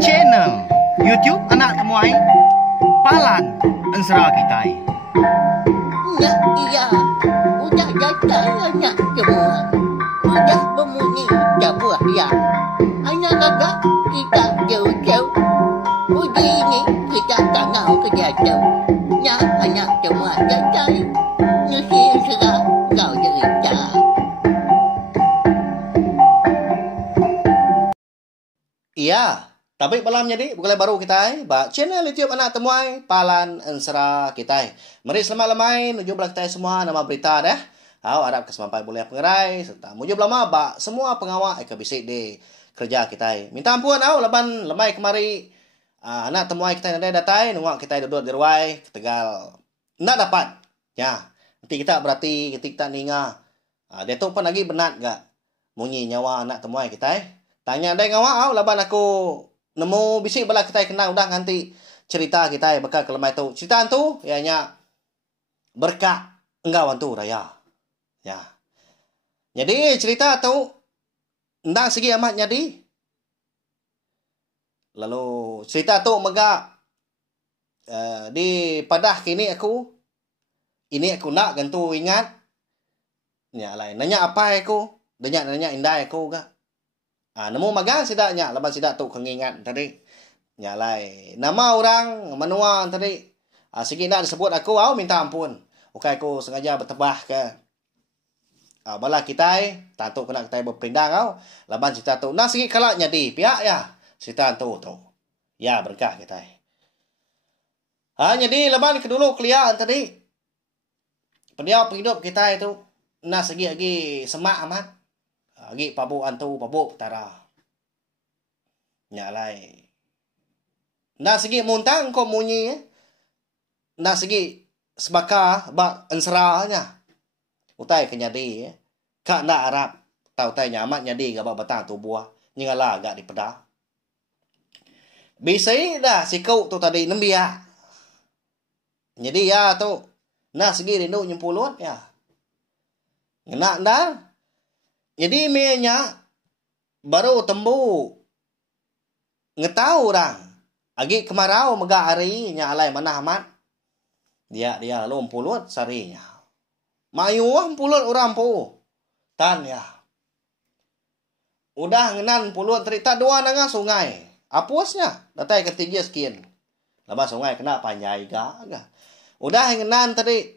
Channel YouTube Anak Temuai Palan Ensera Kitai. Ya, iya. Udah datang anak semua. Udah berbunyi sebuah ya. Anak kakak kita jauh-jauh. Uji ini kita tak mau kejatuh. Ya, anak semua datang. Nusi serah kau cerita. Iya, tapi malam jadi bukan baru kita channel YouTube Anak Temuai Palan Ensera kita. Mari selamat lemai nuju belak kita semua nama berita dah. Hau harap kesemampai boleh pengerai serta muju lama ba semua pengawal ke bisik di kerja kita. Minta ampun au leban lemai kemari anak temuai kita ada datai nunggu kita duduk di ruai ke Tegal. Ndak dapat. Ya, nanti kita berarti ketika ninga dia tu pun lagi benat gak munyi nyawa anak temuai kita. Tanya ada ngawak au laban aku nemu bisik bala kita kenal udah nganti cerita kita bakal ke lemai tu. Cerita tu ianya berkah enggak wantu raya. Ya. Jadi cerita tu ndang segi amat jadi. Lalu cerita tu mega di padah kini aku nak gantu ingat. Ya lain nanya apa aku? Nanya indah aku gak? Nemu magang sidaknya lepas sidak tu kengingat tadi. Nyalai nama orang menua tadi. Sikit nak disebut aku minta ampun. Okai aku sengaja bertebah ke bala kita tantu kena kita berpindang laban cerita tu nak sikit kalak nyadi pihak ya cerita tu ya berkah kita jadi laban kedulu kelia tadi pendiam penghidup kita itu nak segi lagi semak amat lagi pabuk antu pabuk tara nyalai nak segi muntang ko munyi nak segi sebaka bak enseranya utai kenyadi kak nak Arab tau tai nyamat nyadi gak batang tu buah nyingala agak di pedah bisa dah sikau tu tadi nembia jadi ya tu nah segi rindu nyempulut ya ngenak dah jadi mienya baru tembu ngetau orang agi kemarau mega hari nya alai mana amat dia lalu empulut sarinya mayuah pulut orang po. Tan ya. Udah ngenan pulut cerita dua nanga sungai. Apusnya. Datai ketiga sekian. Lepas sungai kena panjai ga. Udah ngenan tadi.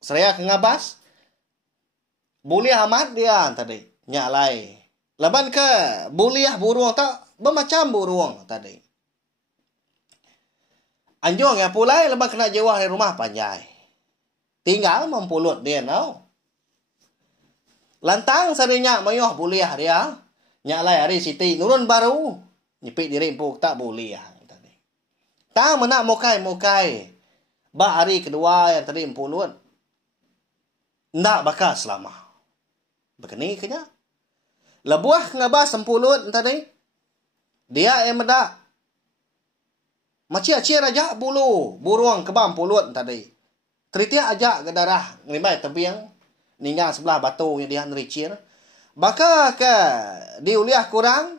Seraya ke ngabas. Boleh amat dia tadi. Nyalai. Leban ke buliah burung tak. Bermacam burung tadi. Anjong ya pulai. Leban kena jewah dari rumah panjai. Tinggal mempulut dia now. Lantang sarinya mayuh buliah dia. Nyalai hari siti nurun baru. Nyepik diri empuk tak buliah. Tak menak mukai. Ba hari kedua yang tadi empulut. Ndak bakal selama. Begini kenya. Lebuah ngabas empulut tadi. Dia yang medak. Macam aja bulu. Burung kebam pulut tadi. Teritia ajak ke darah ngelimbai tebiang ninggal sebelah batu yang dia nericir. Baka ke diuliah kurang.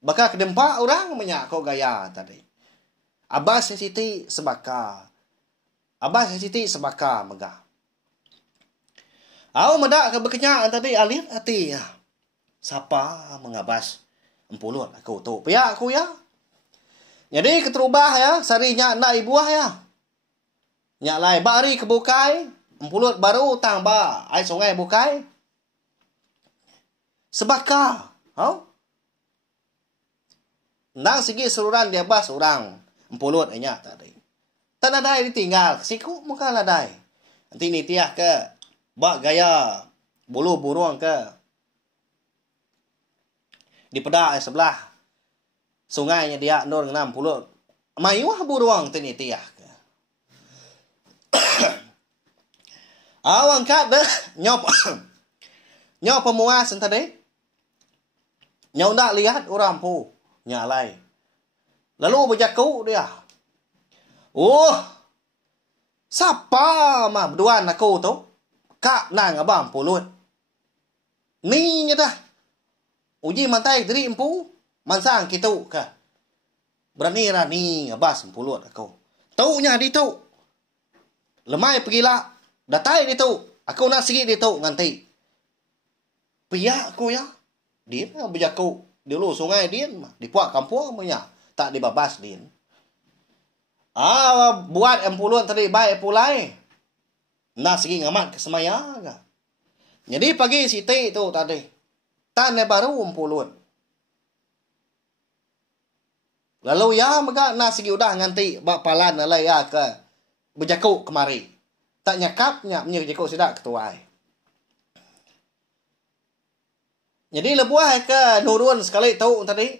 Baka ke dempak orang menyak kau gaya tadi. Abbas Siti sebaka. Megah. Medak ke berkenyak tadi alir hati ya. Siapa mengabas empulut aku tu. Pihak aku ya. Jadi keterubah ya. Sarinya nak ibuah ya. Nyak lai bari kebukai, empulut baru tang ba ai sungai bukai. Sebaka, nang segi seluran dia bas orang empulut nya tadi. Tanah dai ditinggal, siku muka ladai. Nanti ni tiah ke bak gaya bulu burung ke di pedak sebelah sungainya dia nur 60. Mayuah burung tini tiah. Awang kat dah nyop pemuas tadi. Nyau nak lihat orang pu nyalai. Lalu berjaku dia. Siapa mah berduaan aku tu? Kak nang abang pulut. Ni nya dah. Uji mantai diri empu. Mansang kita ke. Berani-rani ngabas empulut aku. Taunya di tu. Lemai pergilah. Datai di tu. Aku nak sikit di tu nganti. Piyak aku ya. Dia berjaku. Di ulu sungai dia. Di puak kampung punya. Tak dibabas dia. Buat empulut tadi baik pulai. Nak sikit ngamat ke semaya ke. Jadi pagi Siti tu tadi. Tanah baru empulut. Lalu ya maka nak sikit udah nganti bak palan lah ya ke. Berjaku kemari. Tak nyakapnya punya berjaku sidak ketuai. Jadi lebuah ke nurun sekali tahu tadi.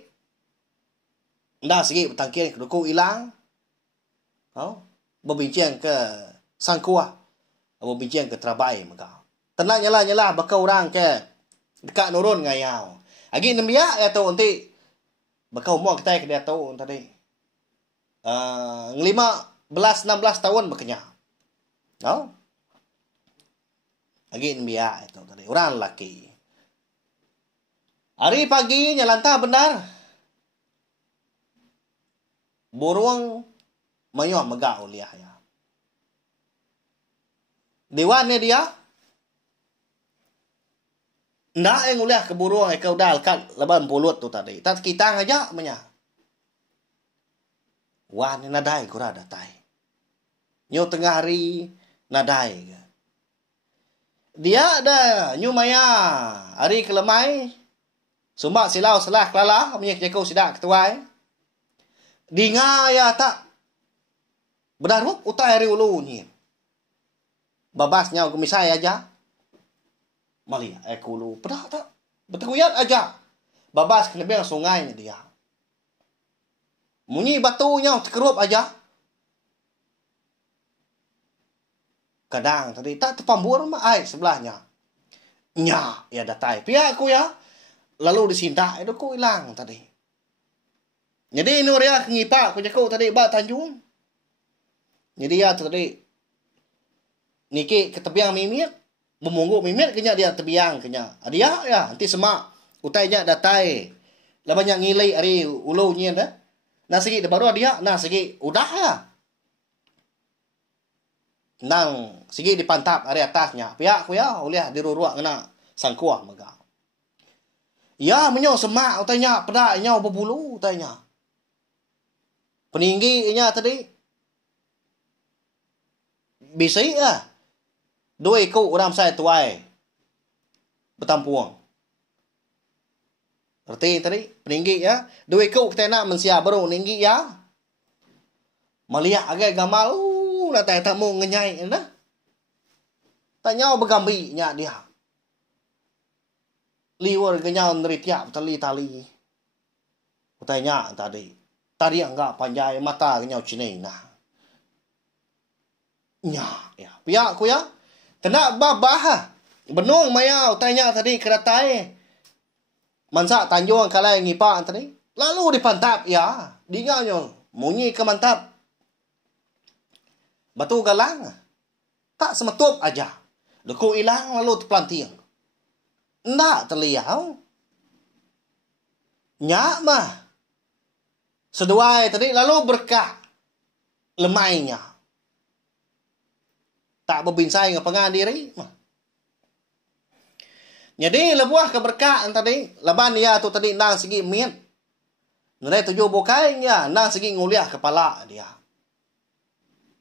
Dah sikit bertangkir keduku hilang. Berbincang ke sangkuah. Berbincang ke terabai maka. Tenang nyalah bakal orang ke dekat nurun ngayau. Agi nembia ya tu nanti bakal umur kita ke dia tahu tadi. 15-16 tahun berkenyang. Agi nembia itu tadi. Orang lelaki. Hari pagi nyalanta benar. Burung mayuh megak uliah ya. Dewannya dia. Ndak yang uliah ke burung kau dah kat leban pulut tu tadi. Tak kita aja menya. Wan nadai kura datai. Nyu tengah hari nadai. Dia ada nyu maya hari kelemai. Sumbak silau selah kelala punya jago sidak ketuai. Dinga ya tak. Benar utai hari ulu ni. Babasnya kumisai aja. Mali ekulu. Pedah tak. Berteguyat aja. Babas ke lebih sungai ni dia. Munyi batunya terkerup aja. Kadang tadi tak terpambur mah air sebelahnya. Nya ya datai. Pihak aku ya. Lalu disinta itu ku hilang tadi. Jadi nur ya ngipak ku jaku tadi ba Tanjung. Jadi ya tadi niki ke tebiang mimit, memungguk mimit kenya dia tebiang kenya. Dia ya nanti semak utainya datai. Lah banyak ngilai ari ulunya dah. Nah segi baru dia, nah segi udah ya. Nang segi dipantap ari atasnya. Pihak ku ya uliah diruruak kena sangkuah mega. Ya menyo semak utainya pedak nyau berbulu utainya. Peninggi nya tadi bisi lah. Dua ikut orang saya tuai. Bertampuang. Berarti tadi peninggi ya. Dua ikut kita nak mensia baru peninggi ya. Melihat agak gamal. Nak tak mau ngenyai. Tak nyau bergambi nya dia. Liwar kenyau dari tiap tali-tali. Utanya tadi. Tadi enggak panjai mata kenyau cini nah. Nya ya. Pihak ku ya. Kena babah. Benung maya utanya tadi keratai. Mansak Tanjung kalai ngipak tadi. Lalu dipantap ya. Dinganya munyi ke mantap. Batu galang. Tak semetup aja. Leku hilang lalu terpelanting. Ndak terliau. Nyak mah. Seduai tadi lalu berkah. Lemainya. Tak berbinsai dengan pengan diri. Jadi lebuah keberkaan tadi. Leban dia tu tadi nang segi miet. Nilai tujuh bukai ya. Nang segi nguliah kepala dia.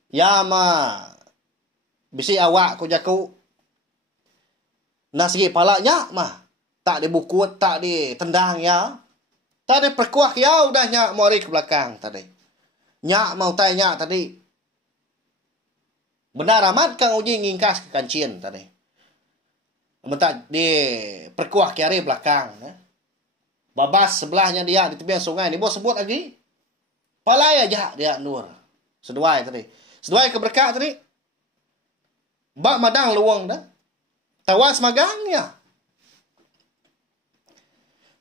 Ya ma. Bisi awak ku jaku. Nang segi palanya mah. Tak dibukut, tak ditendang ya. Tak diperkuah ya. Udah nyak mori ke belakang tadi. Nyak mau tanya tadi. Benar amat Kang Uji ngingkas ke kancin tadi. Mentak di perkuah kiari belakang. Babas sebelahnya dia di tepian sungai. Ni bos sebut lagi. Palai aja dia nur. Seduai tadi. Seduai keberkah tadi. Bak madang luang dah. Tawas magangnya.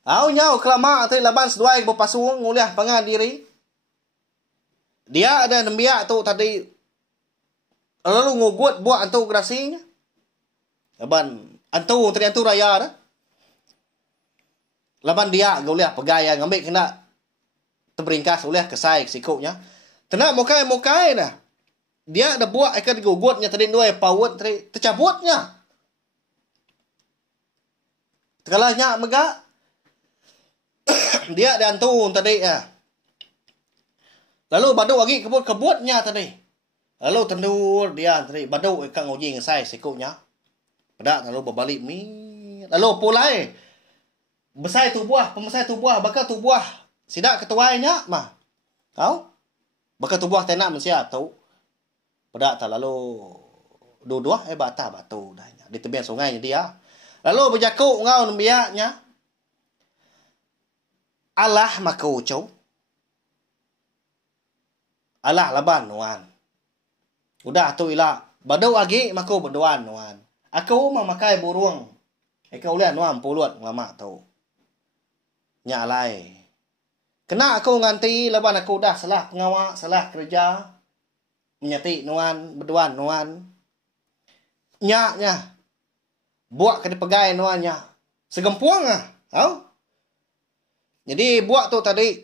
Au nyau kelama tadi laban seduai berpasung nguliah pengan diri. Dia ada nembiak tu tadi. Lalu ngugut buat antu gerasinya. Laban antu tadi antu raya dah. laban dia gauliah pegaya ngambil kena terberingkas uliah kesai sikuknya. Tena mokai dah. Dia ada buat ikan gugutnya tadi dua pawut tadi tercabutnya. Tekalahnya mega dia diantun tadi ya. Lalu baduk lagi kebut-kebutnya tadi. Lalu tendur dia tadi baduk ikan ngoji ngesai sikuknya. Pedak lalu berbalik mi. Lalu pulai besai tu buah, pemesai tu buah, bakal tu buah. Sidak ketuainya mah. Tahu? Bakal tu buah tenak mesti tahu. Pedak tak lalu dua-dua bata batu dahnya di tepian sungai dia. Lalu berjakuk ngau biaknya. Allah makau cau. Allah laban nuan. Udah tu ilah. Badau lagi makau berduan nuan. Aku memakai burung. Kau lihat nuan pulut lama tu. Nyalai. Kena aku nganti laban aku dah salah pengawak, salah kerja. Menyati nuan, berduan nuan. Nyaknya. Buat kena pegai nuannya. Segempuang ah. Tahu? Jadi buat tu tadi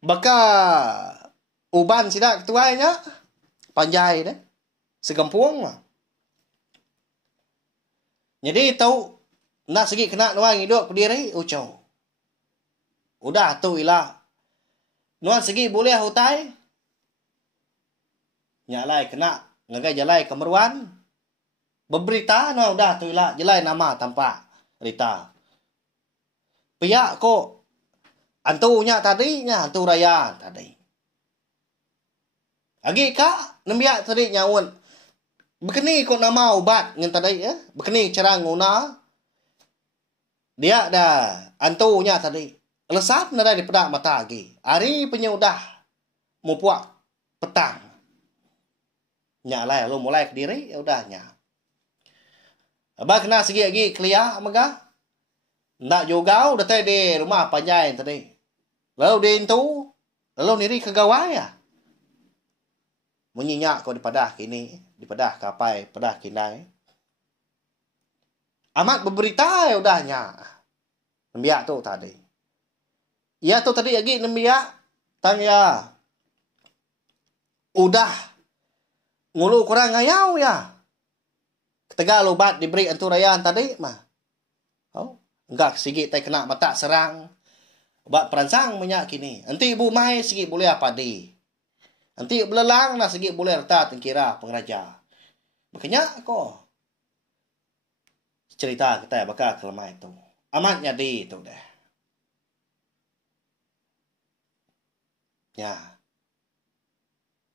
bakal uban sidak ketuanya panjai deh. Segempuang mah. Jadi tahu nak segi kena nuan hidup berdiri ucau. Udah tu ilah. Nuan segi boleh hutai. Nyalai kena ngagai jalai kemeruan. Berberita nuan udah tu ilah jalai nama tanpa berita. Pihak ko antunya tadinya antu raya tadi. Agi kak nembiak tadi nyawun. Bekeni ko nama ubat ngan tadi ya. Bekeni cara nguna. Dia dah antunya tadi. Lesap nada di pedak mata lagi. Hari penyudah mau puak petang. Nyalai lu mulai ke diri ya udahnya. Abah kena segi lagi kelia megah. Nak juga udah tadi di rumah panjai tadi. Lalu dia itu, lalu niri kegawai ya. Menyenyak kau di padah kini, di padah kapai, padah kinai. Amat berberita ya udahnya. Nembiak tu tadi. Ya tu tadi lagi nembiak tanya. Udah ngulu kurang ngayau ya. Ketika lubat diberi anturayan tadi mah. Oh. Enggak sikit tay kena mata serang. Buat peransang minyak kini. Nanti ibu mai sikit boleh apa di. Nanti belelang nak sikit boleh reta tengkira pengeraja. Makanya ko cerita kita bakal kelemah itu. Amatnya di itu deh. Ya.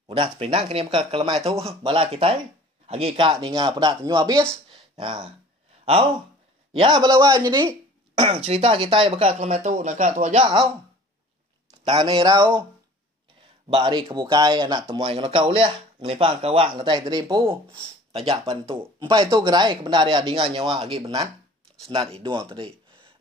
Udah terpindang kini bakal kelemah itu. Bala kita. Lagi kak ninga pedak tenyu habis. Ya. Au. Ya balawan jadi cerita kita bakal kelemah tu nak tu aja au. Tani rau. Bari kebukai anak temuai ngono kau liah ngelipang kawak ngeteh tadi pu. Tajak pantu. Empai tu gerai kebenar dia dengan nyawa lagi benar. Senat hidung tadi.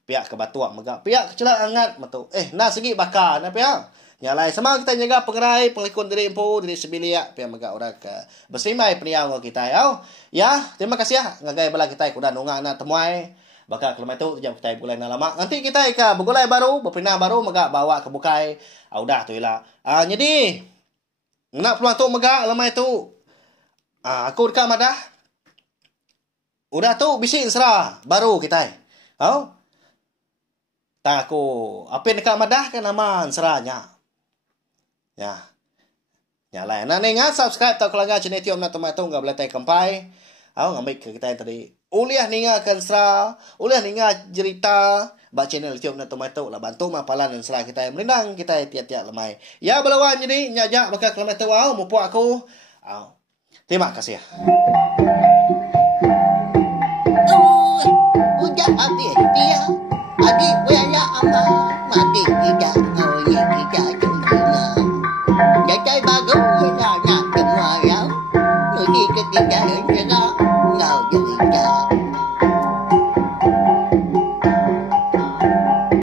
Pihak ke batuak megak. Pihak kecelak angat matu. Nak segi bakar na pihak. Nyalai sama kita jaga pengerai pengelikun diri pu diri sebilia pihak megak orang ke bersimai peniau kita ya. Ya, terima kasih ya ngagai bala kita kuda nunga na temuai. Bakal kelemah tu jam kita bulan lama. Nanti kita ke bergulai baru, berpindah baru megak bawa ke bukai. Udah tu ilah. Jadi nak peluang tu megak lemah itu. Aku dekat madah. Udah tu bisik serah baru kita. Tak aku apa dekat madah kan aman serahnya. Ya. Nyalain. Nah, ingat subscribe tak kelanggar channel Tiom na Tomato enggak boleh tay kampai. Ngambil ke kita tadi. Uliah ninga kan serah, uliah ninga cerita ba channel Tiom na Tomato lah bantu mapalan dan serah kita merindang kita tiap-tiap lemai. Ya belawan jadi nyajak bakal kelemah tu mau puak aku. Terima kasih ya. Udah habis dia. Adik, gue aja apa? Mati tidak.